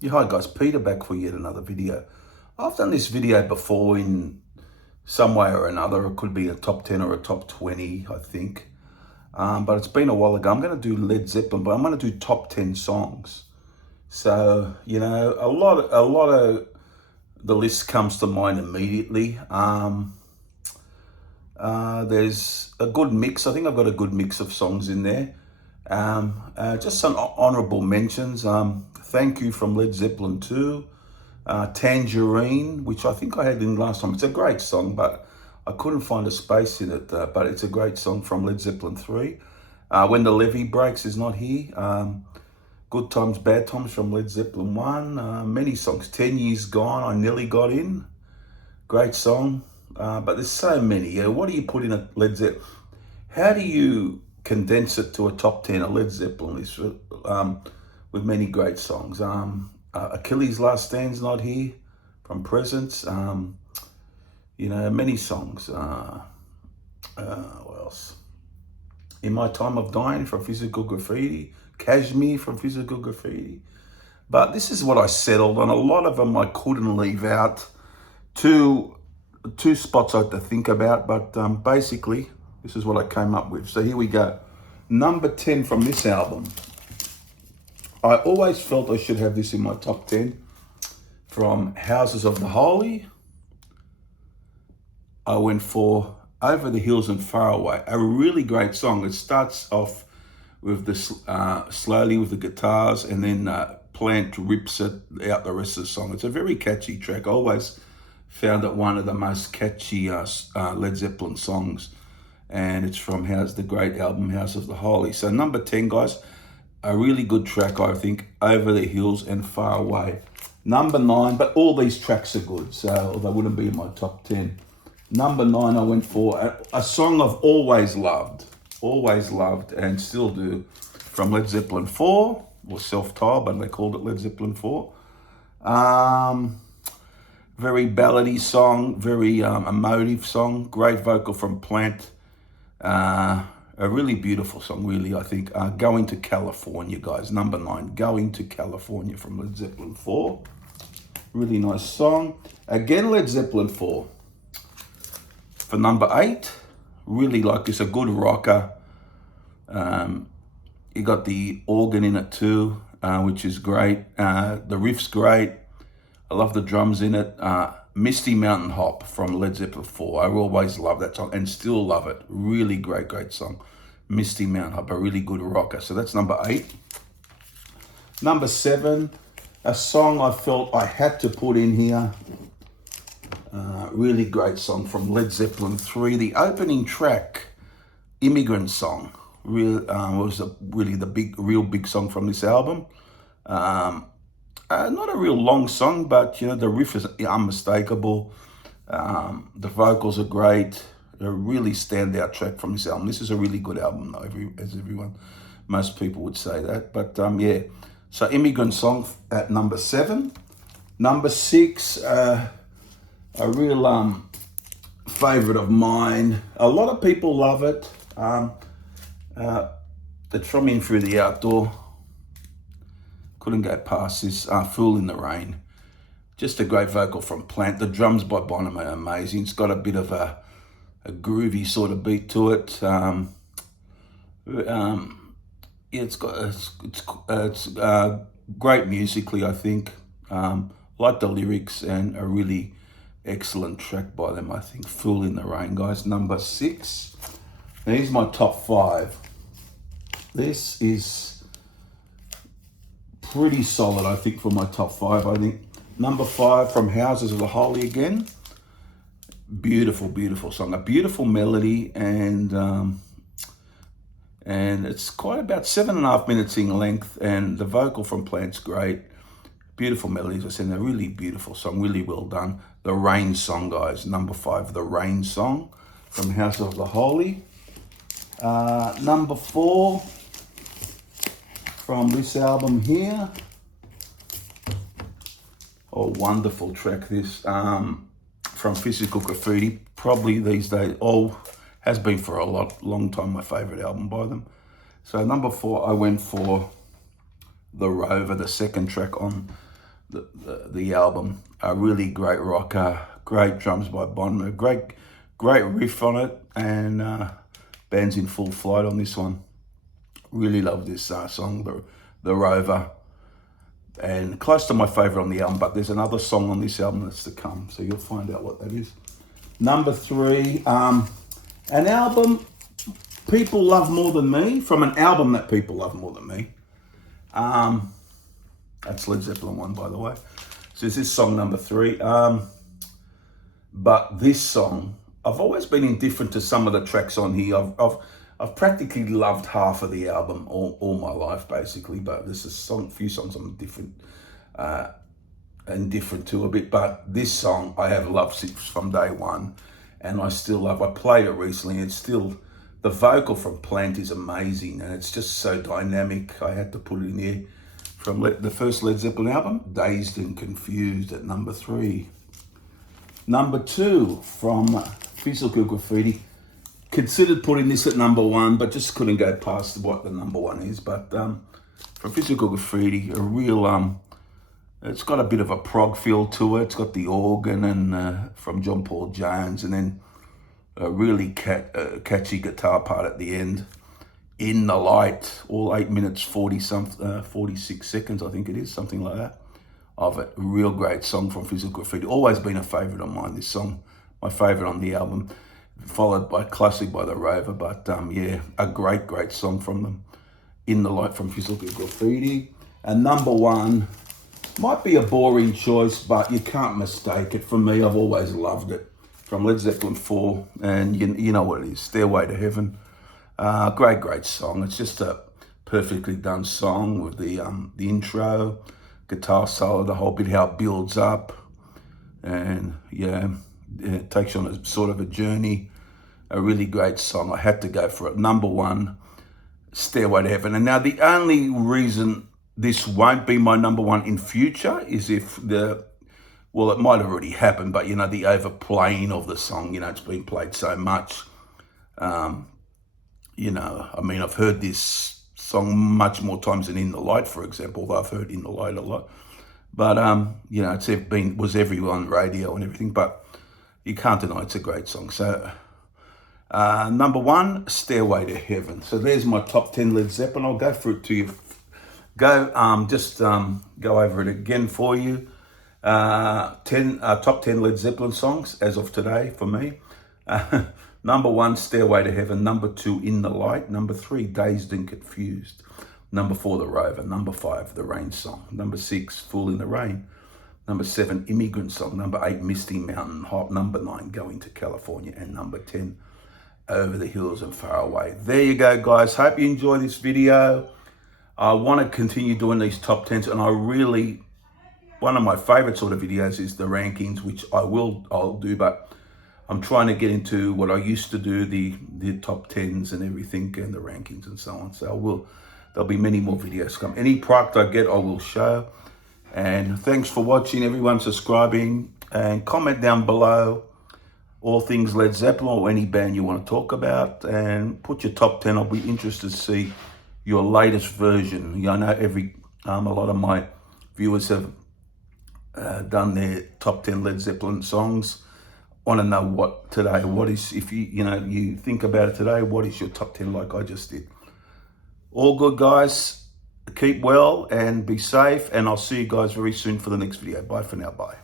Yeah, hi guys, Peter back for yet another video. I've done this video before in some way or another. It could be a top 10 or a top 20, I think. But it's been a while ago. I'm going to do Led Zeppelin, but I'm going to do top 10 songs. So, a lot of the list comes to mind immediately. There's a good mix. I think I've got a good mix of songs in there. Just some honorable mentions. Thank You from Led Zeppelin 2. Tangerine, which I think I had in last time. It's a great song, but I couldn't find a space in it. But it's a great song from Led Zeppelin 3. When the Levee Breaks is not here. Good Times, Bad Times from Led Zeppelin 1. Many songs. 10 Years Gone, I Nearly Got In. Great song. But there's so many. What do you put in a Led Zeppelin? How do you condense it to a top 10, a Led Zeppelin list with many great songs? Achilles' Last Stand's not here from Presence. Many songs. What else? In My Time of Dying from Physical Graffiti. Kashmir from Physical Graffiti. But this is what I settled on. A lot of them I couldn't leave out. Two spots I had to think about, but basically, this is what I came up with. So here we go. Number 10 from this album. I always felt I should have this in my top 10. From Houses of the Holy, I went for Over the Hills and Far Away. A really great song. It starts off with the slowly with the guitars, and then Plant rips it out the rest of the song. It's a very catchy track. I always found it one of the most catchy Led Zeppelin songs, and it's from the great album House of the Holy. So number 10, guys, a really good track, I think, Over the Hills and Far Away. Number 9, but all these tracks are good, so they wouldn't be in my top 10. Number 9, I went for a song I've always loved, and still do, from Led Zeppelin 4, or self-titled, but they called it Led Zeppelin 4. Very ballady song, very emotive song, great vocal from Plant. A really beautiful song, really, I think. Going to California, guys, number 9, Going to California from Led Zeppelin 4. Really nice song. Again, Led Zeppelin 4. For number 8, really like this, a good rocker. You got the organ in it too, which is great. The riff's great. I love the drums in it. Misty Mountain Hop from Led Zeppelin 4. I always love that song and still love it. Really great song. Misty Mountain Hop, a really good rocker. So that's number 8. Number 7, a song I felt I had to put in here. Really great song from Led Zeppelin 3. The opening track, Immigrant Song, was really the real big song from this album. Not a real long song, but the riff is unmistakable. The vocals are great. A really standout track from this album. This is a really good album, though, most people would say that. But yeah, so Immigrant Song at number 7. Number 6, a real favorite of mine. A lot of people love it. It's from In Through the Outdoor. Couldn't go past this. Fool in the Rain. Just a great vocal from Plant. The drums by Bonham are amazing. It's got a bit of a groovy sort of beat to it. It's great musically, I think. Like the lyrics, and a really excellent track by them, I think. Fool in the Rain, guys. Number 6. Now here's my top 5. This is pretty solid, I think, for my top 5. I think number 5 from Houses of the Holy again. Beautiful song, a beautiful melody, and it's quite about 7.5 minutes in length, and the vocal from Plant's great. Beautiful melodies, I said, a really beautiful song, really well done. The Rain Song, guys, number 5, The Rain Song from House of the Holy. Number 4 from this album here. Oh, wonderful track this. From Physical Graffiti, probably these days, has been for a long time my favourite album by them. So number 4, I went for The Rover, the second track on the album. A really great rocker, great drums by Bonmer, great riff on it, and band's in full flight on this one. Really love this song, the Rover, and close to my favourite on the album, but there's another song on this album that's to come, so you'll find out what that is. Number 3, an album people love more than me, from an album that people love more than me. That's Led Zeppelin 1, by the way. So this is song number 3. But this song, I've always been indifferent to some of the tracks on here. I've practically loved half of the album all my life, basically. But there's a few songs I'm indifferent to a bit. But this song I have loved since from day one, and I still love. I played it recently. It's still, the vocal from Plant is amazing, and it's just so dynamic. I had to put it in there. From the first Led Zeppelin album, Dazed and Confused at number 3. Number 2, from Physical Graffiti. Considered putting this at number 1, but just couldn't go past what the number 1 is. But from Physical Graffiti, a real, it's got a bit of a prog feel to it. It's got the organ and from John Paul Jones, and then a really catchy guitar part at the end. In the Light, all 8 minutes 46 seconds, I think it is, something like that, of it. A real great song from Physical Graffiti. Always been a favourite of mine, this song. My favourite on the album, followed by Classic by the Rover. But yeah, a great song from them. In the Light from Physical Graffiti. And number 1, might be a boring choice, but you can't mistake it. For me, I've always loved it. From Led Zeppelin 4, and you know what it is, Stairway to Heaven. Great song. It's just a perfectly done song with the intro, guitar solo, the whole bit, how it builds up, and yeah, it takes you on a sort of a journey. A really great song. I had to go for it. Number 1, Stairway to Heaven. And now the only reason this won't be my number 1 in future is if well, it might have already happened, but you know, the overplaying of the song, you know, it's been played so much. You know, I mean, I've heard this song much more times than In the Light, for example, although I've heard In the Light a lot. But, you know, was everywhere on radio and everything, but you can't deny it's a great song. So, number 1, Stairway to Heaven. So there's my top 10 Led Zeppelin. I'll go through it to you. Go over it again for you. Top 10 Led Zeppelin songs as of today for me. Number 1, Stairway to Heaven. Number 2, In the Light. Number 3, Dazed and Confused. Number 4, The Rover. Number 5, The Rain Song. Number 6, Fool in the Rain. Number 7, Immigrant Song. Number 8, Misty Mountain Hop. Number 9, Going to California. And number 10, Over the Hills and Far Away. There you go, guys. Hope you enjoy this video. I want to continue doing these top 10s, and one of my favorite sort of videos is the rankings, which I'll do, but I'm trying to get into what I used to do, the top 10s and everything, and the rankings and so on. So there'll be many more videos come. Any product I get, I will show. And thanks for watching, everyone, subscribing, and comment down below all things Led Zeppelin or any band you want to talk about, and put your top 10. I'll be interested to see your latest version. You know, a lot of my viewers have done their top 10 Led Zeppelin songs. Want to know if you think about it today, what is your top 10 like I just did? All good, guys. Keep well and be safe, and I'll see you guys very soon for the next video. Bye for now. Bye.